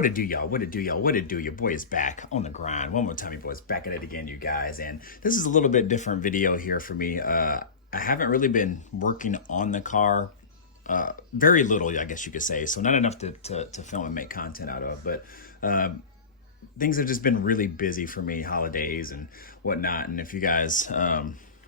What it do, y'all? What it do, y'all? What it do? Your boy is back on the grind. One more time, your boy's back at it again, you guys. And this is a little bit different video here for me. I haven't really been working on the car. Very little, I guess you could say. So not enough to film and make content out of. But things have just been really busy for me, holidays and whatnot. And if you guys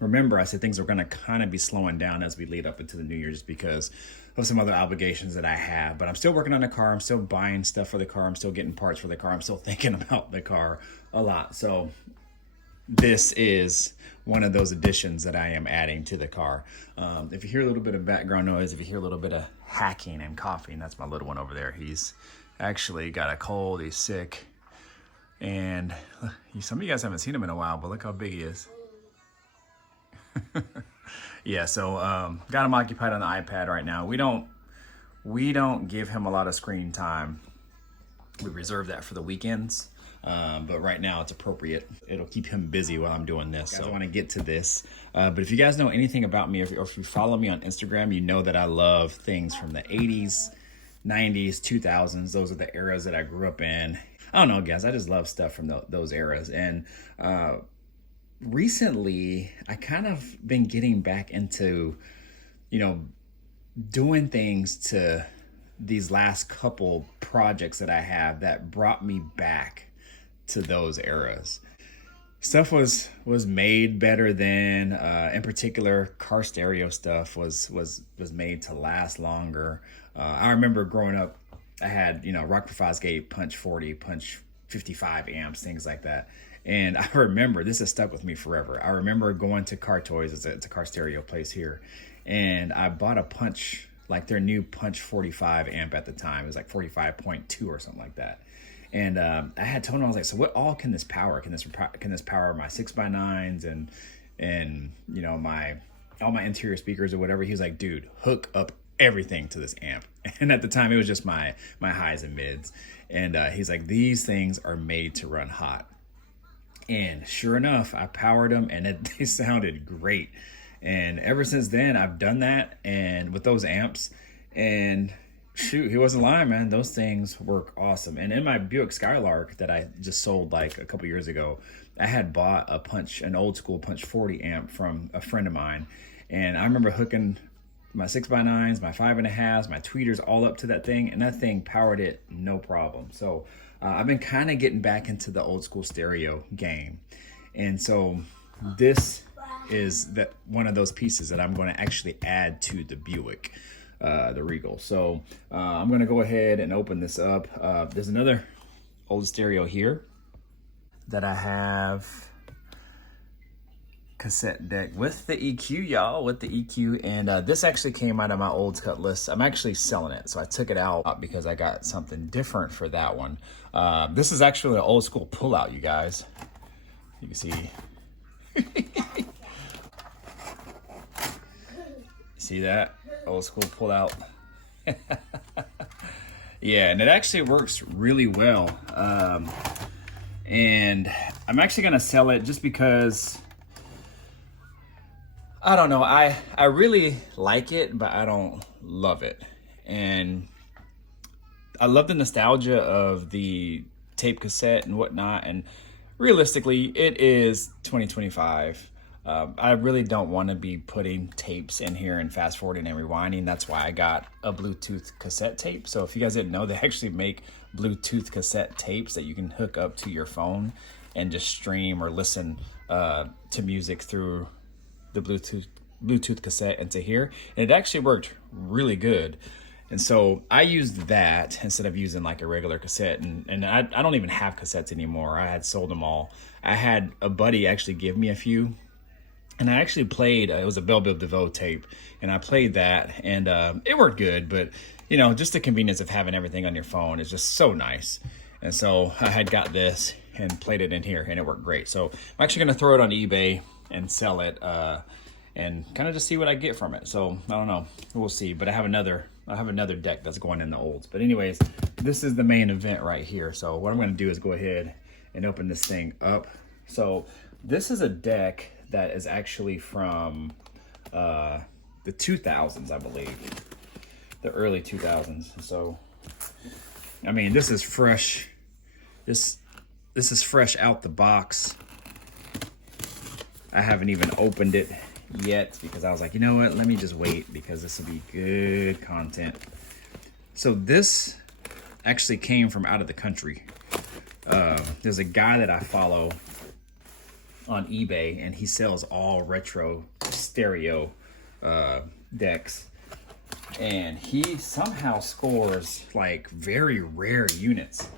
remember, I said things are going to kind of be slowing down as we lead up into the New Year just because of some other obligations that I have. But I'm still working on the car. I'm still buying stuff for the car. I'm still getting parts for the car. I'm still thinking about the car a lot. So this is one of those additions that I am adding to the car. If you hear a little bit of background noise, if you hear a little bit of hacking and coughing, that's my little one over there. He's actually got a cold. He's sick. And some of you guys haven't seen him in a while, but look how big he is. Yeah, so got him occupied on the iPad right now. We don't give him a lot of screen time. We reserve that for the weekends. But right now it's appropriate. It'll keep him busy while I'm doing this. So I want to get to this. But if you guys know anything about me, or if you follow me on Instagram, you know that I love things from the 80s, 90s, 2000s. Those are the eras that I grew up in. I don't know, guys. I just love stuff from those eras. And recently, I kind of been getting back into, doing things to these last couple projects that I have that brought me back to those eras. Stuff was made better then. In particular, car stereo stuff was made to last longer. I remember growing up, I had Rockford Fosgate, Punch 40, Punch 55 amps, things like that. And I remember, this has stuck with me forever. I remember going to Car Toys, it's a car stereo place here, and I bought a Punch, like their new Punch 45 amp at the time. It was like 45.2 or something like that. And I had told him, I was like, so what all can this power? Can this power my 6x9s and all my interior speakers or whatever? He was like, dude, hook up everything to this amp. And at the time, it was just my highs and mids. And he's like, these things are made to run hot. And sure enough, I powered them and they sounded great. And ever since then, I've done that and with those amps. And shoot, he wasn't lying, man. Those things work awesome. And in my Buick Skylark that I just sold like a couple years ago, I had bought an old school Punch 40 amp from a friend of mine. And I remember hooking my 6x9s, my 5.5s, my tweeters all up to that thing, and that thing powered it no problem. So I've been kind of getting back into the old school stereo game. And so this is one of those pieces that I'm going to actually add to the Buick, the Regal. So I'm going to go ahead and open this up. There's another old stereo here that I have cassette deck with the EQ, y'all, with the EQ. And this actually came out of my old cut list. I'm actually selling it, so I took it out because I got something different for that one. This is actually an old school pullout, you guys. You can see. See that? Old school pullout. Yeah, and it actually works really well. And I'm actually gonna sell it just because, I don't know, I really like it, but I don't love it. And I love the nostalgia of the tape cassette and whatnot. And realistically, it is 2025. I really don't want to be putting tapes in here and fast forwarding and rewinding. That's why I got a Bluetooth cassette tape. So if you guys didn't know, they actually make Bluetooth cassette tapes that you can hook up to your phone and just stream or listen to music through the Bluetooth cassette into here. And it actually worked really good. And so I used that instead of using like a regular cassette. And I don't even have cassettes anymore. I had sold them all. I had a buddy actually give me a few. And I actually played, it was a Belle Biv DeVoe tape. And I played that and it worked good. But, just the convenience of having everything on your phone is just so nice. And so I had got this and played it in here and it worked great. So I'm actually going to throw it on eBay and sell it and kind of just see what I get from it. So I don't know, we'll see. But I have another deck that's going in the olds. But anyways, this is the main event right here. So what I'm going to do is go ahead and open this thing up. So this is a deck that is actually from the 2000s, I believe, the early 2000s. So I mean, this is fresh. This is fresh out the box. I haven't even opened it yet because I was like, you know what? Let me just wait because this will be good content. So this actually came from out of the country. There's a guy that I follow on eBay, and he sells all retro stereo decks. And he somehow scores like very rare units,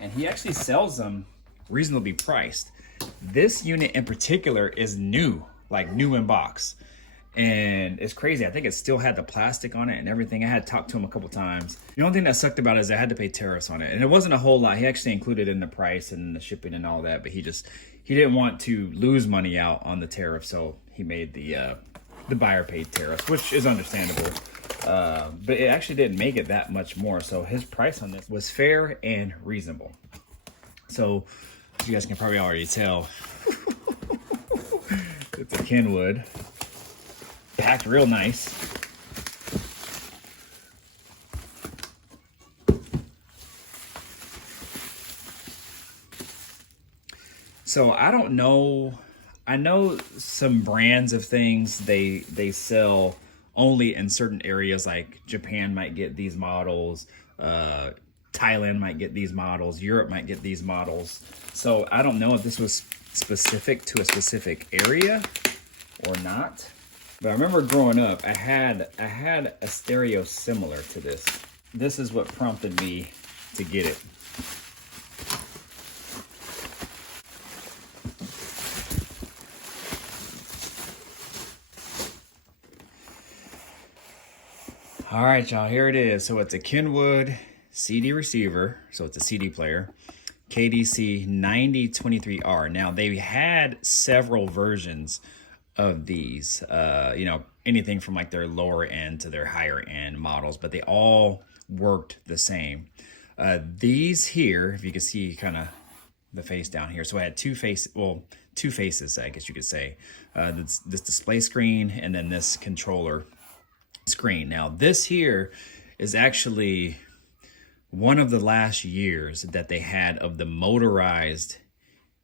and he actually sells them reasonably priced. This unit in particular is new, like new in box, and it's crazy. I think it still had the plastic on it and everything. I had talked to him a couple times. The only thing that sucked about it is I had to pay tariffs on it, and it wasn't a whole lot. He actually included in the price and the shipping and all that, but he didn't want to lose money out on the tariff, so he made the buyer paid tariffs, which is understandable. But it actually didn't make it that much more, so his price on this was fair and reasonable. So you guys can probably already tell, it's a Kenwood, packed real nice. So I don't know. I know some brands of things they sell only in certain areas, like Japan might get these models, Thailand might get these models, Europe might get these models. So I don't know if this was specific to a specific area or not. But I remember growing up, I had a stereo similar to this. This is what prompted me to get it. All right, y'all, here it is. So it's a Kenwood CD receiver. So it's a CD player, KDC 9023R. Now they had several versions of these, you know, anything from like their lower end to their higher end models, but they all worked the same. These here, if you can see kind of the face down here. So I had two faces, I guess you could say. This display screen and then this controller screen. Now this here is actually one of the last years that they had of the motorized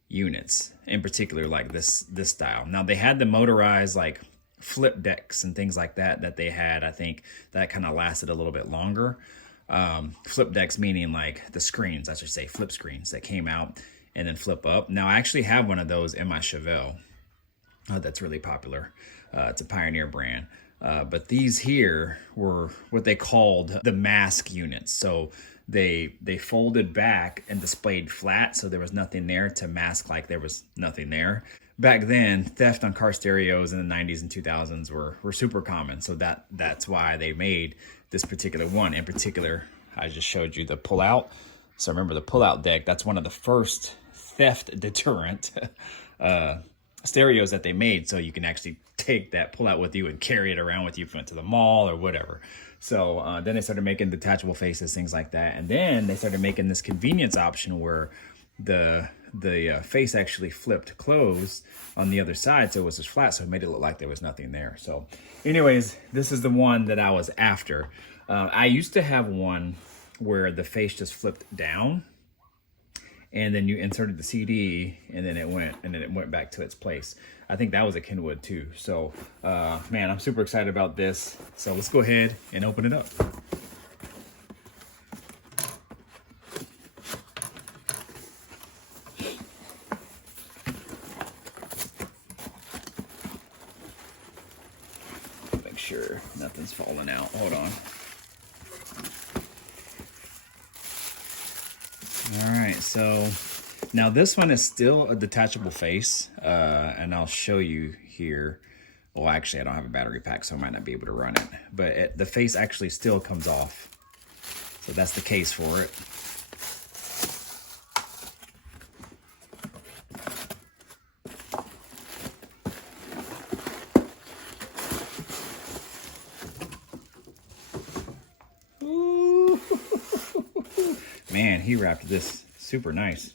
units, in particular like this style. Now they had the motorized like flip decks and things like that they had. I think that kind of lasted a little bit longer. Flip decks meaning like the screens, I should say, flip screens that came out and then flip up. Now I actually have one of those in my Chevelle. That's really popular. It's a Pioneer brand. But these here were what they called the mask units. So they folded back and displayed flat, so there was nothing there to mask like there was nothing there. Back then, theft on car stereos in the 90s and 2000s were super common. So that's why they made this particular one. In particular, I just showed you the pullout. So remember the pullout deck, that's one of the first theft deterrent stereos that they made, so you can actually take that pull out with you and carry it around with you if you went to the mall or whatever. So then they started making detachable faces, things like that, and then they started making this convenience option where the face actually flipped closed on the other side, so it was just flat, so it made it look like there was nothing there. So anyways, this is the one that I was after. I used to have one where the face just flipped down, and then you inserted the CD, and then it went back to its place. I think that was a Kenwood too. So, man, I'm super excited about this. So let's go ahead and open it up. Make sure nothing's falling out. Hold on. All right, so now this one is still a detachable face, and I'll show you here. Well, actually, I don't have a battery pack, so I might not be able to run it. But the face actually still comes off, so that's the case for it. Ooh. Man, he wrapped this super nice.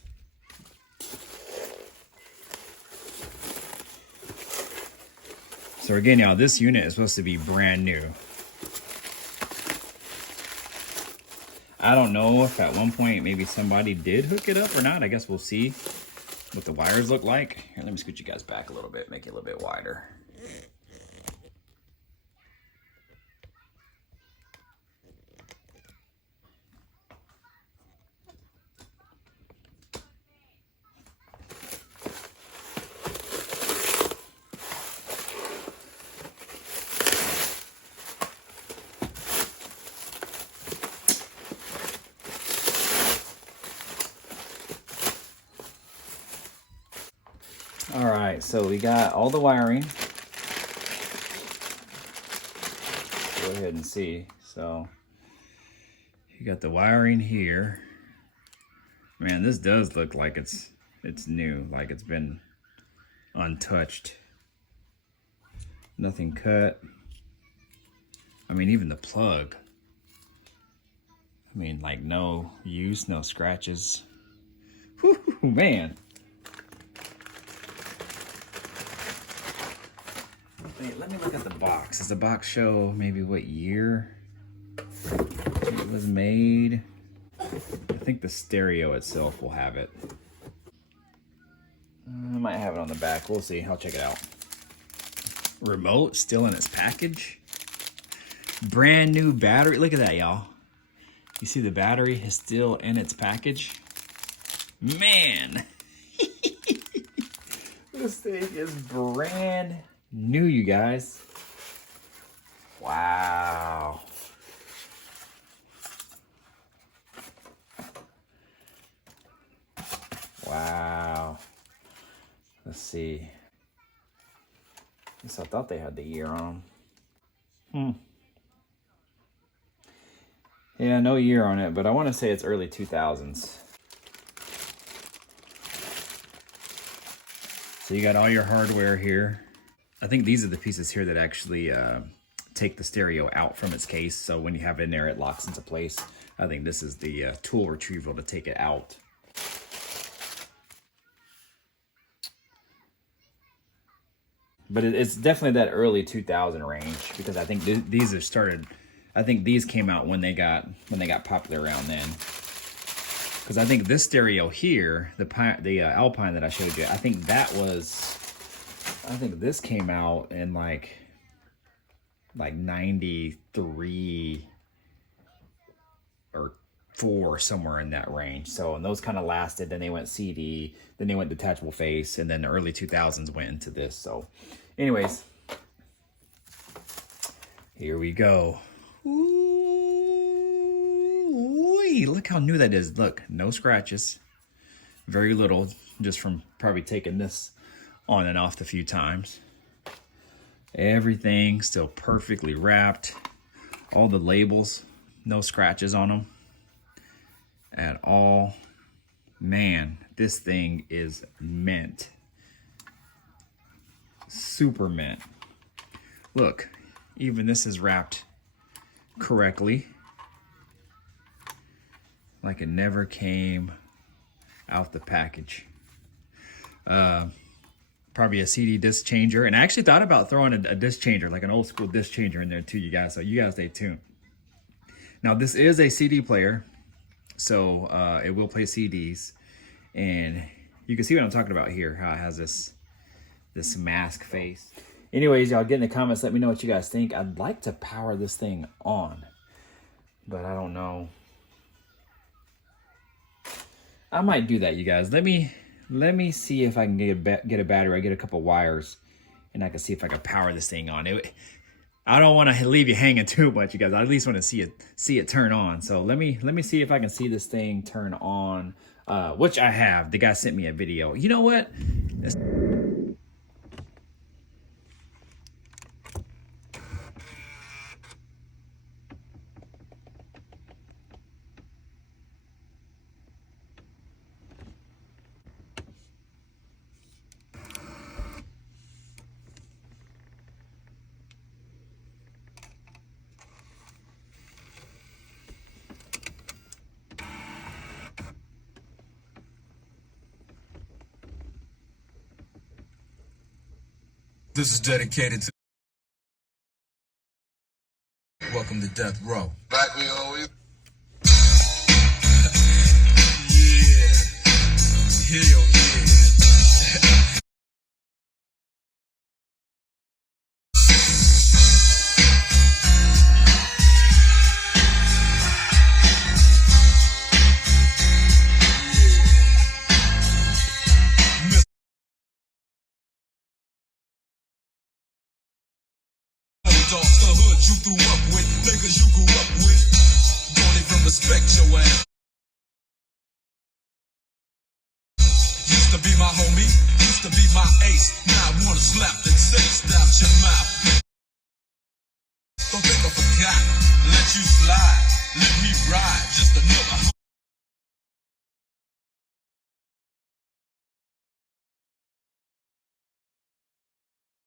So again, y'all, this unit is supposed to be brand new. I don't know if at one point maybe somebody did hook it up or not. I guess we'll see what the wires look like. Here, let me scoot you guys back a little bit, make it a little bit wider. All right, so we got all the wiring. Go ahead and see. So you got the wiring here. Man, this does look like it's new, like it's been untouched. Nothing cut. I mean, even the plug. I mean, like no use, no scratches. Whew, man. Wait, let me look at the box. Does the box show maybe what year it was made? I think the stereo itself will have it. I might have it on the back. We'll see. I'll check it out. Remote still in its package. Brand new battery. Look at that, y'all. You see the battery is still in its package? Man. This thing is brand new, you guys. Wow. Wow. Let's see. I thought they had the year on them. Yeah, no year on it, but I want to say it's early 2000s. So you got all your hardware here. I think these are the pieces here that actually take the stereo out from its case. So when you have it in there, it locks into place. I think this is the tool retrieval to take it out. But it's definitely that early 2000 range, because I think these are started. I think these came out when they got popular around then. Because I think this stereo here, the Alpine that I showed you, I think this came out in like 93 or 4, somewhere in that range. So, and those kind of lasted. Then they went CD, then they went detachable face, and then the early 2000s went into this. So anyways, here we go. Ooh, look how new that is. Look, no scratches, very little, just from probably taking this on and off a few times. Everything still perfectly wrapped. All the labels, no scratches on them at all. Man, this thing is mint. Super mint. Look, even this is wrapped correctly, like it never came out the package. Probably a CD disc changer, and I actually thought about throwing a disc changer, like an old school disc changer in there too, you guys. So you guys stay tuned. Now this is a CD player, so it will play CDs, and you can see what I'm talking about here. How it has this mask face. Anyways, y'all get in the comments. Let me know what you guys think. I'd like to power this thing on, but I don't know. I might do that, you guys. Let me see if I can get a battery. I get a couple wires, and I can see if I can power this thing on. I don't want to leave you hanging too much, you guys. I at least want to see it turn on. So let me see if I can see this thing turn on, which I have. The guy sent me a video. You know what? This is dedicated to Welcome to Death Row. Like we always Hell yeah. Dogs, the hood you grew up with, niggas you grew up with. Don't even respect your ass. Used to be my homie, used to be my ace. Now I wanna slap the taste out your mouth. Don't think I forgot. Let you slide, let me ride. Just another.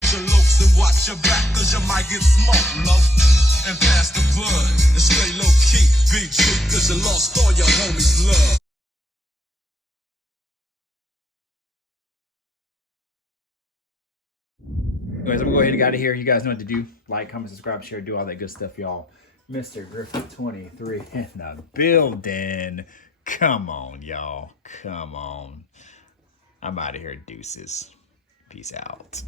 Your lopes and watch your back, cause you might get smoked, low. And pass the blood, and stay low key. Be true, cause you lost all your homies' love. Anyways, I'm gonna go ahead and get out of here. You guys know what to do. Like, comment, subscribe, share, do all that good stuff, y'all. Mr. Griffith 23 in the building. Come on, y'all. Come on. I'm out of here. Deuces. Peace out.